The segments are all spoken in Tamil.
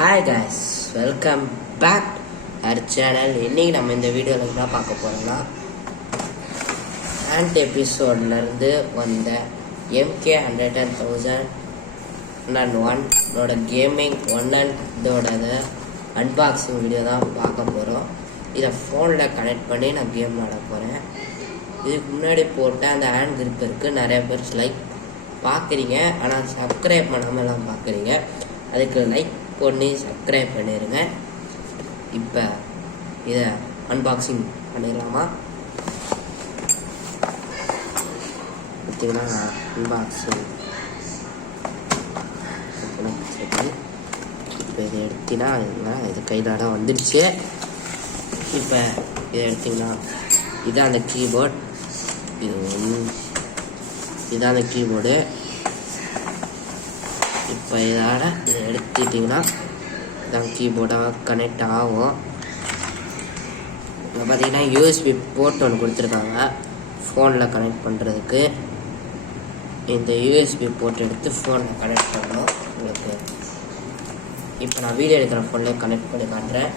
Hi guys, welcome back our channel. இன்றைக்கி நம்ம இந்த வீடியோவில் என்ன பார்க்க போகிறோம்னா, ஆண்ட் எபிசோட்லேருந்து வந்த MK100,001 கேமிங் 1 அன்பாக்சிங் வீடியோ தான் பார்க்க போகிறோம். இதை ஃபோனில் கனெக்ட் பண்ணி நான் கேம் ஆட போகிறேன். இதுக்கு முன்னாடி போட்ட அந்த ஹேண்ட் கிரிப் இருக்குது, நிறைய பேர் லைக் பார்க்குறீங்க, ஆனால் சப்ஸ்கிரைப் பண்ணாமல் எல்லாம் பார்க்குறீங்க. அதுக்கு லைக் பண்ணி சப்ஸ்கிரைப் பண்ணிடுங்க. இப்போ இதை அன்பாக்சிங் பண்ணிடலாமா? பார்த்தீங்கன்னா அன்பாக்சிங் இப்போ இதை எடுத்தீங்கன்னா இது கையிலாட வந்துடுச்சு. இப்போ இதை எடுத்திங்கன்னா இதுதான் அந்த கீபோர்ட், இதுதான் அந்த கீபோர்டு. இப்போ இதை எடுத்துட்டிங்கன்னா இதான் கீபோர்டாக கனெக்ட் ஆகும். இப்போ பார்த்தீங்கன்னா யூஎஸ்பி போர்ட் ஒன்று கொடுத்துருக்காங்க ஃபோனில் கனெக்ட் பண்ணுறதுக்கு. இந்த யூஎஸ்பி போர்ட் எடுத்து ஃபோனில் கனெக்ட் பண்ணணும் உங்களுக்கு. இப்போ நான் வீடியோ எடுக்கிற ஃபோனில் கனெக்ட் பண்ணி காட்டுறேன்.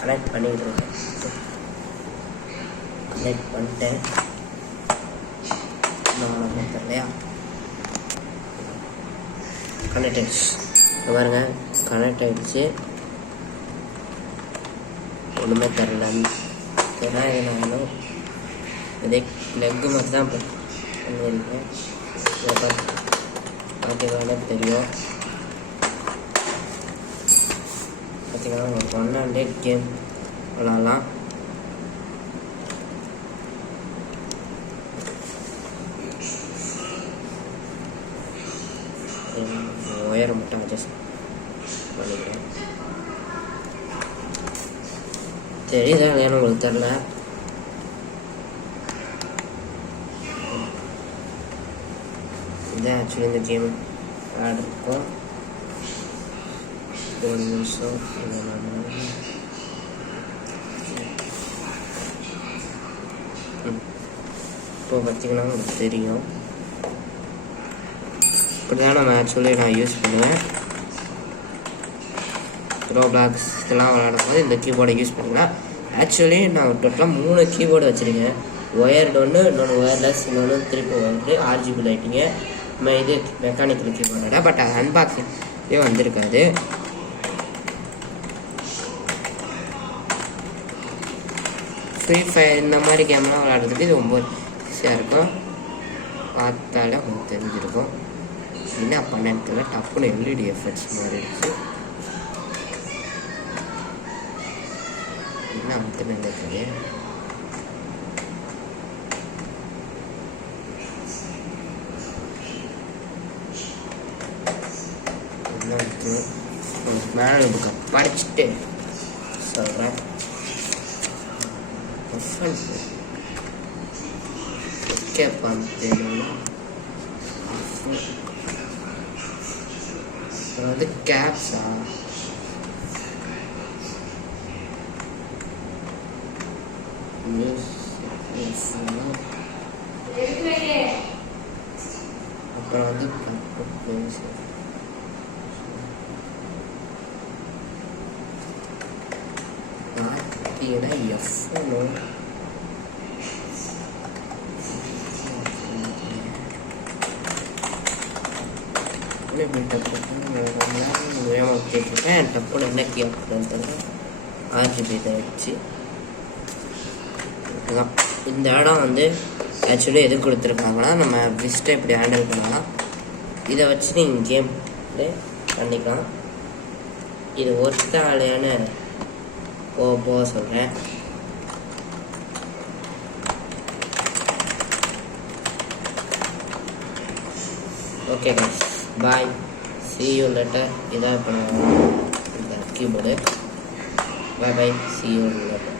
கனெக்ட் பண்ணிக்கிட்டு இருக்கேன். கனெக்ட் பண்ணிட்டேன். இல்லையா கனெக்ட் ஆகிடுச்சு. பாருங்க கனெக்ட் ஆகிடுச்சு. ஒன்றுமே தரல. ஏன்னா என்ன இதே லெக்கு மாதிரி தான் பண்ணியிருக்கேன். பார்த்தீங்கன்னா தெரியும். பார்த்தீங்கன்னா ஒரு 100 கேம் விளாட்லாம். ஒயரை மட்டும் அட்ஜஸ்ட் பண்ணிக்கிறேன். தெரியுதா இல்லையான்னு உங்களுக்கு தெரில. இதான் ஆக்சுவலி இந்த கேம் விளையாடுறோம். ஒரு நிமிஷம். இப்போ பார்த்தீங்கன்னா உங்களுக்கு தெரியும். இப்படி தான் நம்ம ஆக்சுவலி நான் யூஸ் பண்ணுவேன். ரோப்ளாக்ஸ் இதெல்லாம் விளையாடும் போது இந்த கீபோர்டை யூஸ் பண்ணிக்கலாம். ஆக்சுவலி நான் டோட்டலாக 3 கீபோர்டு வச்சுருக்கேன். ஒயர்டு ஒன்று, இன்னொன்று ஒயர்லெஸ், இன்னொன்று திருப்பி ஒயர்டு, RGB லைட்டிங்கு. இது மெக்கானிக்கல் கீபோர்டோட. பட் அது அன்பாக்சிங்கே வந்திருக்காது. ஃப்ரீ ஃபயர் இந்த மாதிரி கேம்லாம் விளையாடுறதுக்கு இது ரொம்ப ஈஸியாக இருக்கும். பார்த்தாலே உங்களுக்கு தெரிஞ்சிருக்கும். என்ன பண்ணல டப்புன்னு LED எஃபெக்ட்ஸ் மாறிடுச்சு. என்ன அமுத்து நினைக்கிறது. என்ன இருக்கு மேலே புக்கை படிச்சுட்டு சொல்கிறேன். ஓகே பார்த்தீங்கன்னா அது கேப்ஸா அப்புறம் வந்து பார்த்தீங்கன்னா எஃப்ஒன்னு டப்புன்னு என்ன கேட்குறது RGB வச்சு இந்த இடம் வந்து ஆக்சுவலி எது கொடுத்துருக்காங்கன்னா நம்ம விஸ்ட்டை இப்படி ஹேண்டில் பண்ணலாம். இதை வச்சு நீங்கள் கேம் ப்ளே பண்ணிக்கலாம். இது ஒருத்தாலையான போக சொல்கிறேன். Okay guys, bye, see you later. இதான் இப்போ இந்த keyboard. bye, see you later.